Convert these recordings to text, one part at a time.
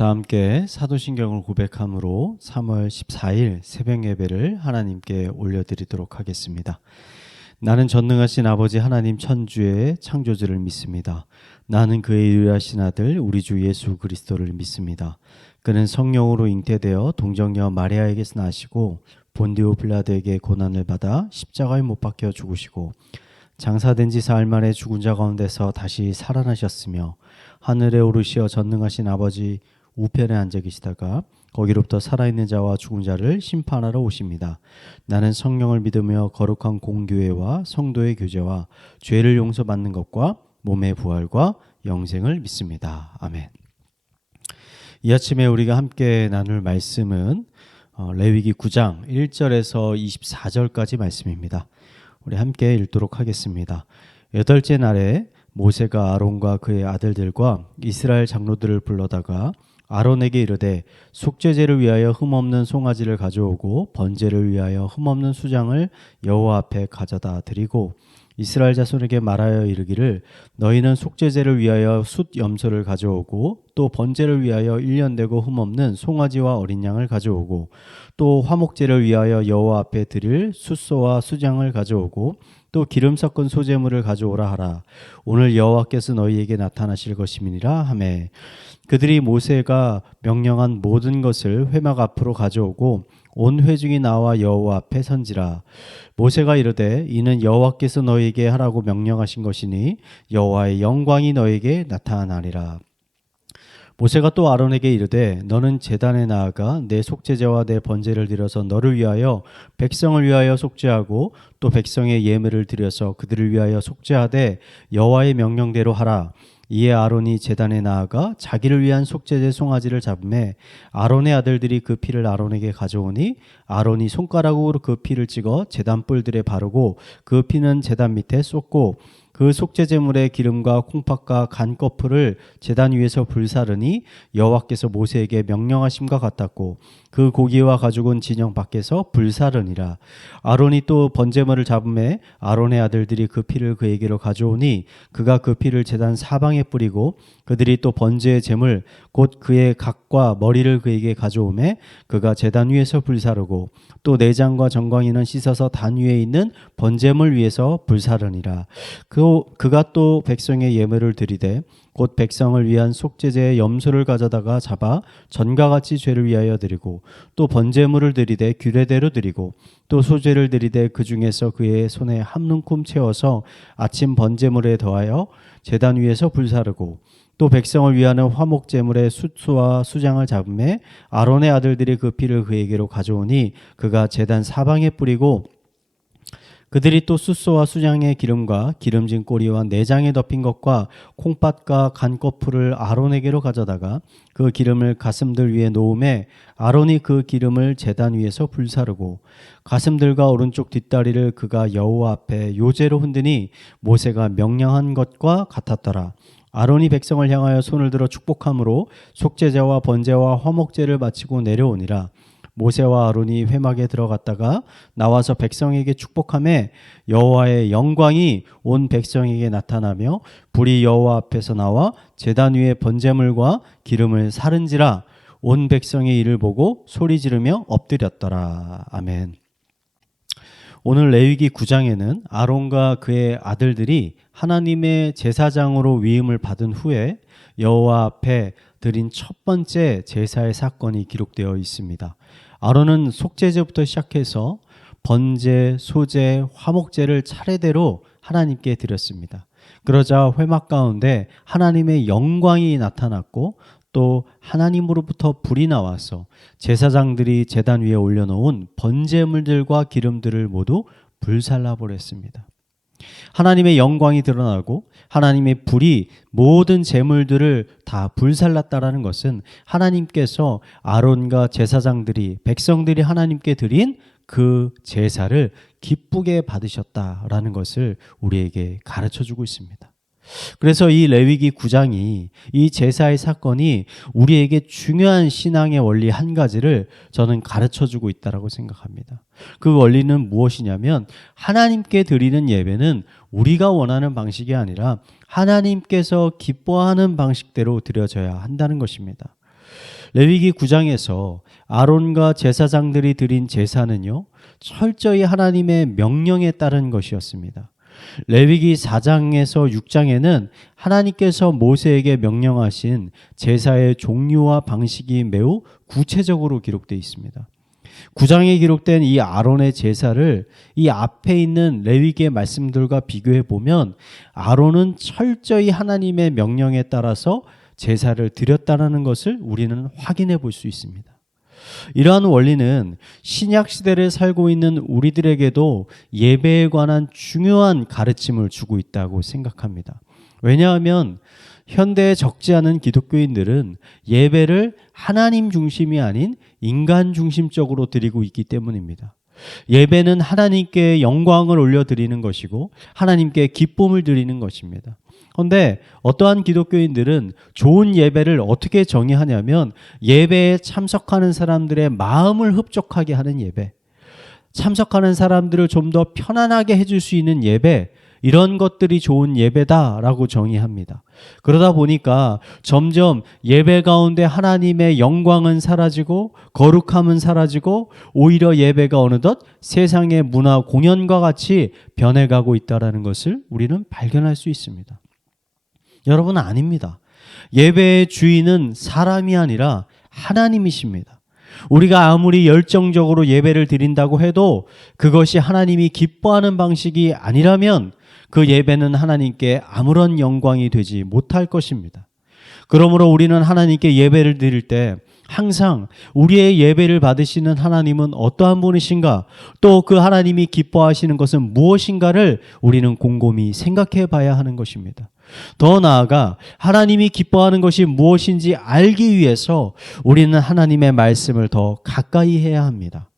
다 함께 사도신경을 고백함으로 3월 14일 새벽 예배를 하나님께 올려드리도록 하겠습니다. 나는 전능하신 아버지 하나님 천주의 창조주를 믿습니다. 나는 그의 유일하신 아들 우리 주 예수 그리스도를 믿습니다. 그는 성령으로 잉태되어 동정녀 마리아에게서 나시고 본디오 빌라도에게 고난을 받아 십자가에 못 박혀 죽으시고 장사된 지 사흘 만에 죽은 자 가운데서 다시 살아나셨으며 하늘에 오르시어 전능하신 아버지 우편에 앉아 계시다가 거기로부터 살아있는 자와 죽은 자를 심판하러 오십니다. 나는 성령을 믿으며 거룩한 공교회와 성도의 교제와 죄를 용서받는 것과 몸의 부활과 영생을 믿습니다. 아멘. 이 아침에 우리가 함께 나눌 말씀은 레위기 9장 1절에서 24절까지 말씀입니다. 우리 함께 읽도록 하겠습니다. 여덟째 날에 모세가 아론과 그의 아들들과 이스라엘 장로들을 불러다가 아론에게 이르되 속죄제를 위하여 흠없는 송아지를 가져오고 번제를 위하여 흠없는 수장을 여호와 앞에 가져다 드리고 이스라엘 자손에게 말하여 이르기를 너희는 속죄제를 위하여 숫 염소를 가져오고 또 번제를 위하여 1년 되고 흠없는 송아지와 어린 양을 가져오고 또 화목제를 위하여 여호와 앞에 드릴 숫소와 수장을 가져오고 또 기름 섞은 소제물을 가져오라 하라. 오늘 여호와께서 너희에게 나타나실 것임이니라 하매 그들이 모세가 명령한 모든 것을 회막 앞으로 가져오고 온 회중이 나와 여호와 앞에 선지라. 모세가 이르되 이는 여호와께서 너희에게 하라고 명령하신 것이니 여호와의 영광이 너희에게 나타나리라. 모세가 또 아론에게 이르되 너는 제단에 나아가 내 속죄제와 내 번제를 드려서 너를 위하여 백성을 위하여 속죄하고 또 백성의 예물을 드려서 그들을 위하여 속죄하되 여호와의 명령대로 하라. 이에 아론이 제단에 나아가 자기를 위한 속죄제 송아지를 잡음에 아론의 아들들이 그 피를 아론에게 가져오니 아론이 손가락으로 그 피를 찍어 제단 뿔들에 바르고 그 피는 제단 밑에 쏟고 그 속죄제물의 기름과 콩팥과 간 거풀을 제단 위에서 불사르니 여호와께서 모세에게 명령하심과 같았고 그 고기와 가죽은 진영 밖에서 불사르니라. 아론이 또 번제물을 잡음에 아론의 아들들이 그 피를 그에게로 가져오니 그가 그 피를 제단 사방에 뿌리고 그들이 또 번제의 제물 곧 그의 각과 머리를 그에게 가져오매 그가 제단 위에서 불사르고 또 내장과 정광이는 씻어서 단 위에 있는 번제물 위에서 불사르니라. 그가 또 백성의 예물을 드리되 곧 백성을 위한 속죄제의 염소를 가져다가 잡아 전과 같이 죄를 위하여 드리고 또 번제물을 드리되 규례대로 드리고 또 소제를 드리되 그 중에서 그의 손에 한 움큼 채워서 아침 번제물에 더하여 제단 위에서 불사르고 또 백성을 위하는 화목제물의 숫소와 수장을 잡음에 아론의 아들들이 그 피를 그에게로 가져오니 그가 제단 사방에 뿌리고 그들이 또 숫소와 수장의 기름과 기름진 꼬리와 내장에 덮인 것과 콩팥과 간거풀을 아론에게로 가져다가 그 기름을 가슴들 위에 놓음에 아론이 그 기름을 제단 위에서 불사르고 가슴들과 오른쪽 뒷다리를 그가 여호와 앞에 요제로 흔드니 모세가 명령한 것과 같았더라. 아론이 백성을 향하여 손을 들어 축복함으로 속죄제와 번제와 화목제를 마치고 내려오니라. 모세와 아론이 회막에 들어갔다가 나와서 백성에게 축복하매 여호와의 영광이 온 백성에게 나타나며 불이 여호와 앞에서 나와 제단 위에 번제물과 기름을 사른지라. 온 백성의 이를 보고 소리 지르며 엎드렸더라. 아멘. 오늘 레위기 9장에는 아론과 그의 아들들이 하나님의 제사장으로 위임을 받은 후에 여호와 앞에 드린 첫 번째 제사의 사건이 기록되어 있습니다. 아론은 속죄제부터 시작해서 번제, 소제, 화목제를 차례대로 하나님께 드렸습니다. 그러자 회막 가운데 하나님의 영광이 나타났고 또 하나님으로부터 불이 나와서 제사장들이 제단 위에 올려놓은 번제물들과 기름들을 모두 불살라버렸습니다. 하나님의 영광이 드러나고 하나님의 불이 모든 제물들을 다 불살랐다라는 것은 하나님께서 아론과 제사장들이 백성들이 하나님께 드린 그 제사를 기쁘게 받으셨다라는 것을 우리에게 가르쳐주고 있습니다. 그래서 이 레위기 9장이 이 제사의 사건이 우리에게 중요한 신앙의 원리 한 가지를 저는 가르쳐주고 있다고 생각합니다. 그 원리는 무엇이냐면 하나님께 드리는 예배는 우리가 원하는 방식이 아니라 하나님께서 기뻐하는 방식대로 드려져야 한다는 것입니다. 레위기 9장에서 아론과 제사장들이 드린 제사는요, 철저히 하나님의 명령에 따른 것이었습니다. 레위기 4장에서 6장에는 하나님께서 모세에게 명령하신 제사의 종류와 방식이 매우 구체적으로 기록되어 있습니다. 9장에 기록된 이 아론의 제사를 이 앞에 있는 레위기의 말씀들과 비교해 보면 아론은 철저히 하나님의 명령에 따라서 제사를 드렸다는 것을 우리는 확인해 볼 수 있습니다. 이러한 원리는 신약 시대를 살고 있는 우리들에게도 예배에 관한 중요한 가르침을 주고 있다고 생각합니다. 왜냐하면 현대에 적지 않은 기독교인들은 예배를 하나님 중심이 아닌 인간 중심적으로 드리고 있기 때문입니다. 예배는 하나님께 영광을 올려드리는 것이고 하나님께 기쁨을 드리는 것입니다. 그런데 어떠한 기독교인들은 좋은 예배를 어떻게 정의하냐면 예배에 참석하는 사람들의 마음을 흡족하게 하는 예배, 참석하는 사람들을 좀 더 편안하게 해줄 수 있는 예배, 이런 것들이 좋은 예배다라고 정의합니다. 그러다 보니까 점점 예배 가운데 하나님의 영광은 사라지고 거룩함은 사라지고 오히려 예배가 어느덧 세상의 문화 공연과 같이 변해가고 있다는 것을 우리는 발견할 수 있습니다. 여러분, 아닙니다. 예배의 주인은 사람이 아니라 하나님이십니다. 우리가 아무리 열정적으로 예배를 드린다고 해도 그것이 하나님이 기뻐하는 방식이 아니라면 그 예배는 하나님께 아무런 영광이 되지 못할 것입니다. 그러므로 우리는 하나님께 예배를 드릴 때 항상 우리의 예배를 받으시는 하나님은 어떠한 분이신가, 또 그 하나님이 기뻐하시는 것은 무엇인가를 우리는 곰곰이 생각해 봐야 하는 것입니다. 더 나아가 하나님이 기뻐하는 것이 무엇인지 알기 위해서 우리는 하나님의 말씀을 더 가까이 해야 합니다.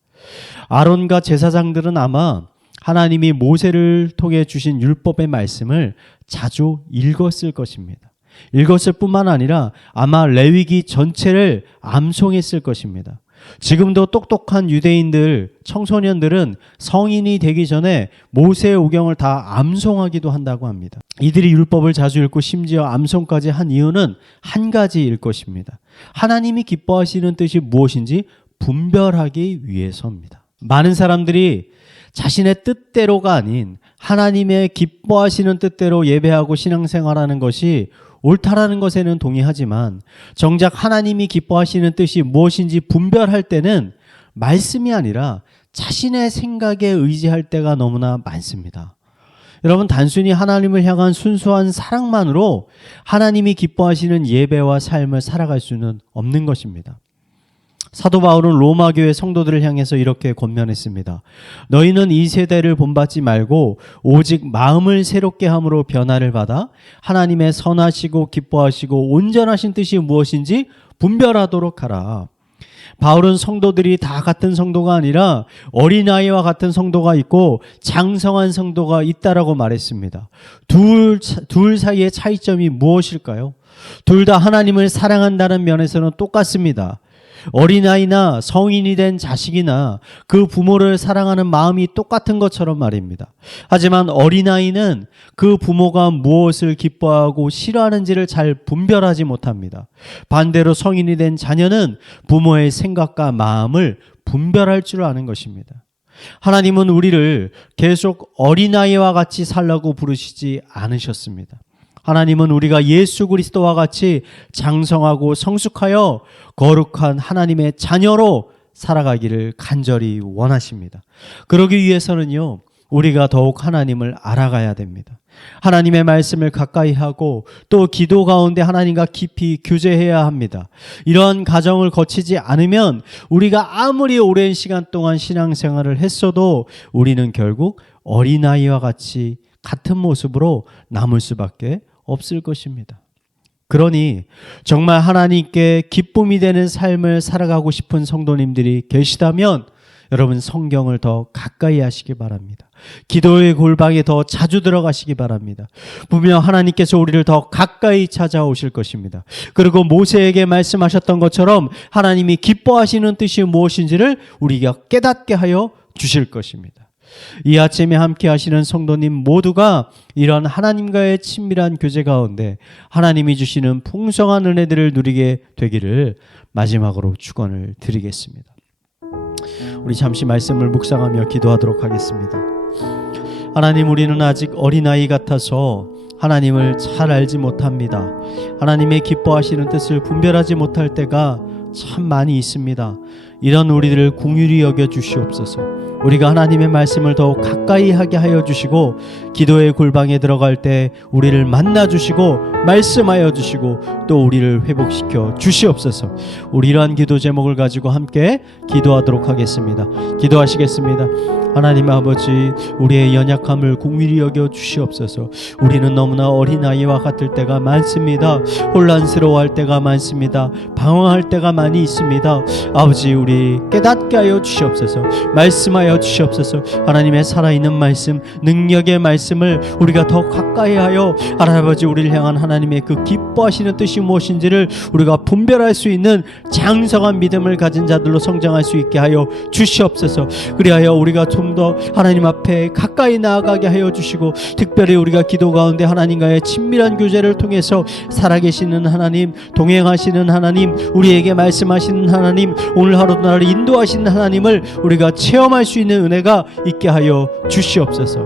아론과 제사장들은 아마 하나님이 모세를 통해 주신 율법의 말씀을 자주 읽었을 것입니다. 읽었을 뿐만 아니라 아마 레위기 전체를 암송했을 것입니다. 지금도 똑똑한 유대인들, 청소년들은 성인이 되기 전에 모세의 오경을 다 암송하기도 한다고 합니다. 이들이 율법을 자주 읽고 심지어 암송까지 한 이유는 한 가지일 것입니다. 하나님이 기뻐하시는 뜻이 무엇인지 분별하기 위해서입니다. 많은 사람들이 자신의 뜻대로가 아닌 하나님의 기뻐하시는 뜻대로 예배하고 신앙생활하는 것이 옳다라는 것에는 동의하지만 정작 하나님이 기뻐하시는 뜻이 무엇인지 분별할 때는 말씀이 아니라 자신의 생각에 의지할 때가 너무나 많습니다. 여러분, 단순히 하나님을 향한 순수한 사랑만으로 하나님이 기뻐하시는 예배와 삶을 살아갈 수는 없는 것입니다. 사도 바울은 로마 교회 성도들을 향해서 이렇게 권면했습니다. 너희는 이 세대를 본받지 말고 오직 마음을 새롭게 함으로 변화를 받아 하나님의 선하시고 기뻐하시고 온전하신 뜻이 무엇인지 분별하도록 하라. 바울은 성도들이 다 같은 성도가 아니라 어린아이와 같은 성도가 있고 장성한 성도가 있다라고 말했습니다. 둘 사이의 차이점이 무엇일까요? 둘 다 하나님을 사랑한다는 면에서는 똑같습니다. 어린아이나 성인이 된 자식이나 그 부모를 사랑하는 마음이 똑같은 것처럼 말입니다. 하지만 어린아이는 그 부모가 무엇을 기뻐하고 싫어하는지를 잘 분별하지 못합니다. 반대로 성인이 된 자녀는 부모의 생각과 마음을 분별할 줄 아는 것입니다. 하나님은 우리를 계속 어린아이와 같이 살라고 부르시지 않으셨습니다. 하나님은 우리가 예수 그리스도와 같이 장성하고 성숙하여 거룩한 하나님의 자녀로 살아가기를 간절히 원하십니다. 그러기 위해서는요, 우리가 더욱 하나님을 알아가야 됩니다. 하나님의 말씀을 가까이 하고 또 기도 가운데 하나님과 깊이 교제해야 합니다. 이러한 과정을 거치지 않으면 우리가 아무리 오랜 시간 동안 신앙생활을 했어도 우리는 결국 어린아이와 같이 같은 모습으로 남을 수밖에 없을 것입니다. 그러니 정말 하나님께 기쁨이 되는 삶을 살아가고 싶은 성도님들이 계시다면 여러분, 성경을 더 가까이 하시기 바랍니다. 기도의 골방에 더 자주 들어가시기 바랍니다. 분명 하나님께서 우리를 더 가까이 찾아오실 것입니다. 그리고 모세에게 말씀하셨던 것처럼 하나님이 기뻐하시는 뜻이 무엇인지를 우리가 깨닫게 하여 주실 것입니다. 이 아침에 함께 하시는 성도님 모두가 이런 하나님과의 친밀한 교제 가운데 하나님이 주시는 풍성한 은혜들을 누리게 되기를 마지막으로 축원을 드리겠습니다. 우리 잠시 말씀을 묵상하며 기도하도록 하겠습니다. 하나님, 우리는 아직 어린아이 같아서 하나님을 잘 알지 못합니다. 하나님의 기뻐하시는 뜻을 분별하지 못할 때가 참 많이 있습니다. 이런 우리들을 긍휼히 여겨 주시옵소서. 우리가 하나님의 말씀을 더욱 가까이 하게 하여 주시고 기도의 골방에 들어갈 때 우리를 만나 주시고 말씀하여 주시고 또 우리를 회복시켜 주시옵소서. 우리 이러한 기도 제목을 가지고 함께 기도하도록 하겠습니다. 기도하시겠습니다. 하나님 아버지, 우리의 연약함을 긍휼히 여겨 주시옵소서. 우리는 너무나 어린아이와 같을 때가 많습니다. 혼란스러워할 때가 많습니다. 방황할 때가 많이 있습니다. 아버지, 우리 깨닫게 하여 주시옵소서. 말씀하여 주시옵소서. 하나님의 살아있는 말씀, 능력의 말씀을 우리가 더 가까이 하여 아버지, 우리를 향한 하나님의 그 기뻐하시는 뜻이 무엇인지를 우리가 분별할 수 있는 장성한 믿음을 가진 자들로 성장할 수 있게 하여 주시옵소서. 그리하여 우리가 좀 더 하나님 앞에 가까이 나아가게 하여 주시고, 특별히 우리가 기도 가운데 하나님과의 친밀한 교제를 통해서 살아계시는 하나님, 동행하시는 하나님, 우리에게 말씀하시는 하나님, 오늘 하루 나를 인도하시는 하나님을 우리가 체험할 수 있는 은혜가 있게 하여 주시옵소서.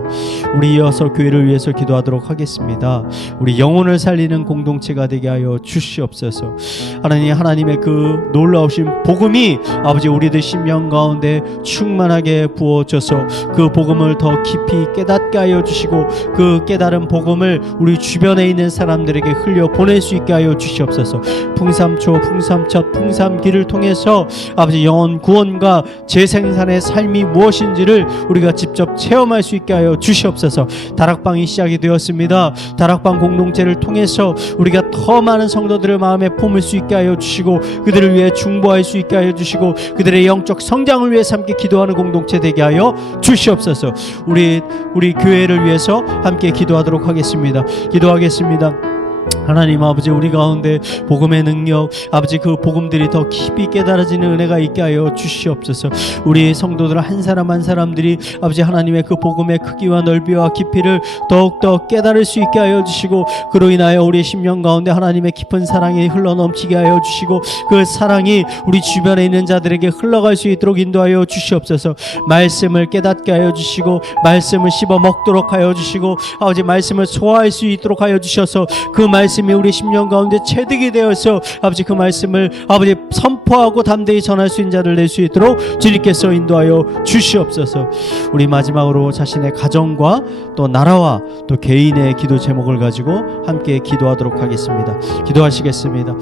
우리 이어서 교회를 위해서 기도하도록 하겠습니다. 우리 영혼을 살리는 공동체가 되게 하여 주시옵소서. 하나님, 하나님의 그 놀라우신 복음이 아버지 우리들 심령 가운데 충만하게 부어져서 그 복음을 더 깊이 깨닫게 하여 주시고, 그 깨달은 복음을 우리 주변에 있는 사람들에게 흘려 보낼 수 있게 하여 주시옵소서. 풍삼초, 풍삼첫, 풍삼기를 통해서 아버지 영혼 구원과 재생산의 삶이 무엇인지를 우리가 직접 체험할 수 있게 하여 주시옵소서. 다락방이 시작이 되었습니다. 다락방 공동체를 통해서 우리가 더 많은 성도들의 마음에 품을 수 있게 하여 주시고, 그들을 위해 중보할 수 있게 하여 주시고, 그들의 영적 성장을 위해서 함께 기도하는 공동체 되게 하여 주시옵소서. 우리 교회를 위해서 함께 기도하도록 하겠습니다. 기도하겠습니다. 하나님 아버지, 우리 가운데 복음의 능력, 아버지 그 복음들이 더 깊이 깨달아지는 은혜가 있게 하여 주시옵소서. 우리 성도들 한 사람 한 사람들이 아버지 하나님의 그 복음의 크기와 넓이와 깊이를 더욱더 깨달을 수 있게 하여 주시고, 그로 인하여 우리 심령 가운데 하나님의 깊은 사랑이 흘러넘치게 하여 주시고, 그 사랑이 우리 주변에 있는 자들에게 흘러갈 수 있도록 인도하여 주시옵소서. 말씀을 깨닫게 하여 주시고, 말씀을 씹어 먹도록 하여 주시고, 아버지 말씀을 소화할 수 있도록 하여 주셔서 그 말씀이 우리 심령 가운데 체득이 되어서 아버지 그 말씀을 아버지 선포하고 담대히 전할 수 있는 자를 낼 수 있도록 주님께서 인도하여 주시옵소서. 우리 마지막으로 자신의 가정과 또 나라와 또 개인의 기도 제목을 가지고 함께 기도하도록 하겠습니다. 기도하시겠습니다.